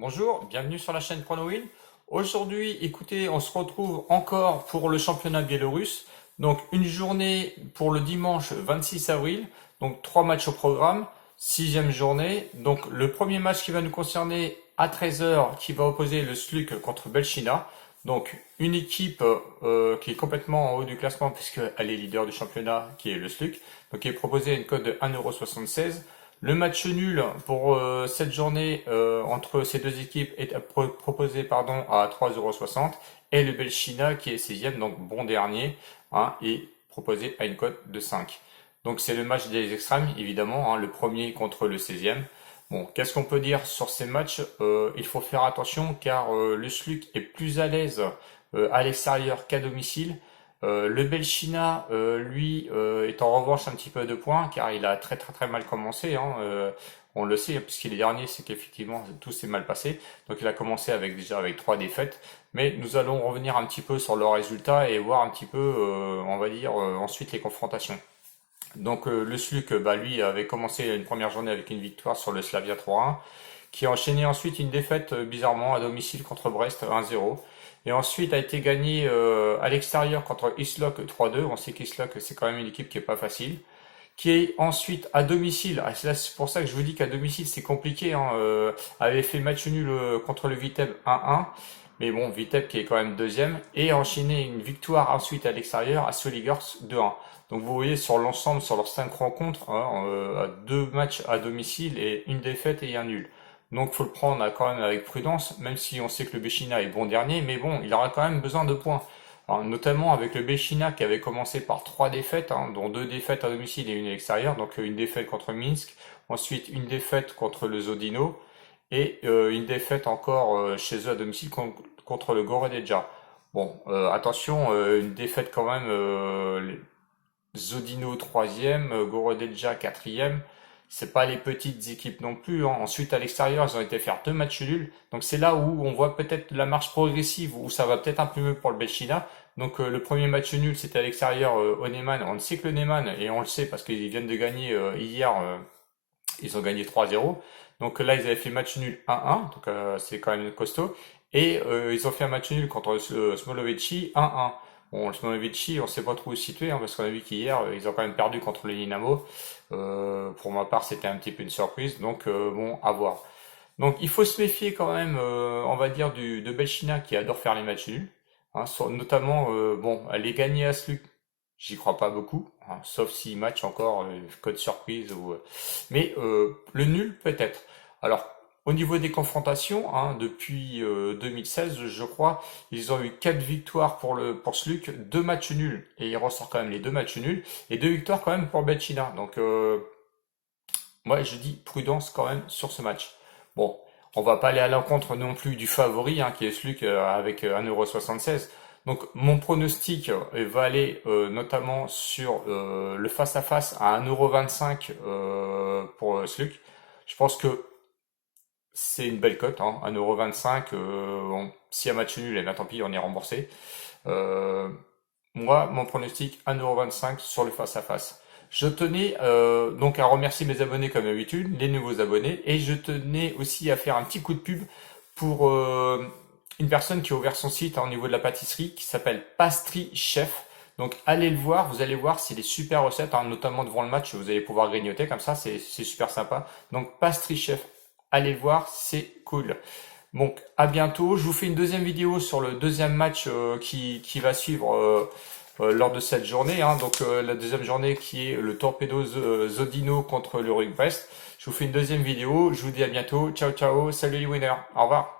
Bonjour, bienvenue sur la chaîne PronoWin. Aujourd'hui, écoutez, on se retrouve encore pour le championnat biélorusse. Donc une journée pour le dimanche 26 avril. Donc trois matchs au programme, sixième journée. Donc le premier match qui va nous concerner à 13 heures, qui va opposer le SLUK contre Belchina. Donc une équipe qui est complètement en haut du classement puisqu'elle est leader du championnat, qui est le SLUK. Donc qui est proposé à une cote de 1,76 €. Le match nul pour cette journée entre ces deux équipes est proposé à 3,60 € et le Belchina qui est 16e, donc bon dernier, hein, est proposé à une cote de 5. Donc c'est le match des extrêmes, évidemment, hein, le premier contre le 16e. Bon, qu'est-ce qu'on peut dire sur ces matchs? Il faut faire attention car le SLUK est plus à l'aise à l'extérieur qu'à domicile. Le Belchina, lui, est en revanche un petit peu de points car il a très mal commencé, hein, on le sait, puisqu'il est dernier, c'est qu'effectivement tout s'est mal passé. Donc il a commencé déjà avec trois défaites. Mais nous allons revenir un petit peu sur leurs résultats et voir un petit peu, on va dire, ensuite les confrontations. Donc le SLUK, lui, avait commencé une première journée avec une victoire sur le Slavia 3-1, qui a enchaîné ensuite une défaite bizarrement à domicile contre Brest 1-0. Et ensuite a été gagné à l'extérieur contre Islok 3-2. On sait qu'Islok, c'est quand même une équipe qui est pas facile. Qui est ensuite à domicile, c'est pour ça que je vous dis qu'à domicile c'est compliqué, hein, avait fait match nul contre le Viteb 1-1. Mais bon, Viteb qui est quand même deuxième, et a enchaîné une victoire ensuite à l'extérieur à Soligorsk 2-1. Donc vous voyez sur l'ensemble, sur leurs 5 rencontres, hein, deux matchs à domicile et une défaite et un nul. Donc faut le prendre quand même avec prudence, même si on sait que le Béchina est bon dernier, mais bon, il aura quand même besoin de points. Alors, notamment avec le Béchina qui avait commencé par trois défaites, hein, dont deux défaites à domicile et une à l'extérieur, donc une défaite contre Minsk, ensuite une défaite contre le Zodino, et une défaite encore chez eux à domicile contre le Gorodetja. Bon, attention, une défaite quand même, Zodino troisième, Gorodetja quatrième. C'est pas les petites équipes non plus, hein. Ensuite, à l'extérieur, ils ont été faire deux matchs nuls. Donc c'est là où on voit peut-être la marche progressive, où ça va peut-être un peu mieux pour le Belchina. Donc le premier match nul, c'était à l'extérieur au Neyman. On sait que le Neyman, et on le sait parce qu'ils viennent de gagner hier, ils ont gagné 3-0. Donc là, ils avaient fait match nul 1-1, donc c'est quand même costaud. Et ils ont fait un match nul contre Smolovici 1-1. Bon, le Smolovici, on ne sait pas trop où se situer, hein, parce qu'on a vu qu'hier, ils ont quand même perdu contre le Dynamo. Pour ma part, c'était un petit peu une surprise, donc bon, à voir. Donc il faut se méfier quand même, on va dire, de Belchina qui adore faire les matchs nuls. Hein, notamment, bon, aller gagner à Sluk, j'y crois pas beaucoup, hein, sauf si match encore, code surprise mais le nul peut-être. Alors au niveau des confrontations, hein, depuis 2016, je crois, ils ont eu 4 victoires pour Sluk, 2 matchs nuls, et ils ressortent quand même les 2 matchs nuls, et 2 victoires quand même pour Belchina. Donc moi je dis prudence quand même sur ce match. Bon, on va pas aller à l'encontre non plus du favori, hein, qui est Sluk avec 1,76 €. Donc mon pronostic va aller notamment sur le face-à-face à 1,25 € pour Sluk. Je pense que c'est une belle cote, hein, 1,25 €. Bon, s'il y a match nul, eh bien tant pis, on est remboursé. Euh, Moi, mon pronostic 1,25 € sur le face-à-face. Je tenais donc à remercier mes abonnés comme d'habitude, les nouveaux abonnés, et je tenais aussi à faire un petit coup de pub pour une personne qui a ouvert son site, hein, au niveau de la pâtisserie, qui s'appelle Pastry Chef. Donc allez le voir, vous allez voir, c'est des super recettes, hein, notamment devant le match, vous allez pouvoir grignoter comme ça, c'est super sympa. Donc Pastry Chef, allez le voir, c'est cool. Donc à bientôt, je vous fais une deuxième vidéo sur le deuxième match qui va suivre lors de cette journée, hein. Donc la deuxième journée qui est le Torpedo Zodino contre le Brest. Je vous fais une deuxième vidéo, je vous dis à bientôt, ciao ciao, salut les winners, au revoir.